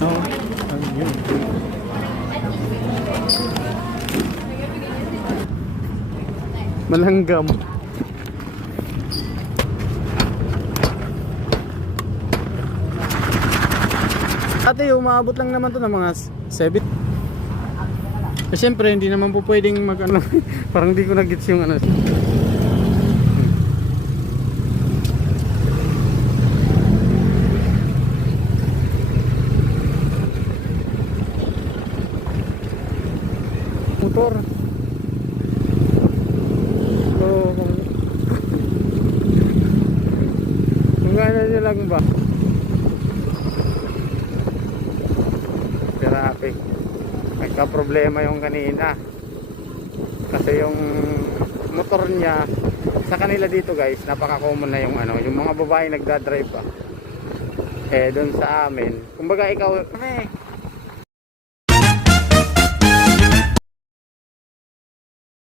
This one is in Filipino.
No, ayun. Malanggam. Ate, umaabot lang naman to ng mga 7. Eh, siyempre, hindi naman po pwedeng mag ano, parang di ko na-gets yung ano. Motor. So, kung gano'n nyo lang ba? Grabe. Nagka-problema yung kanina. Kasi yung motor niya, sa kanila dito guys, napaka-common na yung ano, yung mga babae nagdadrive pa. Eh, doon sa amin, kumbaga ikaw,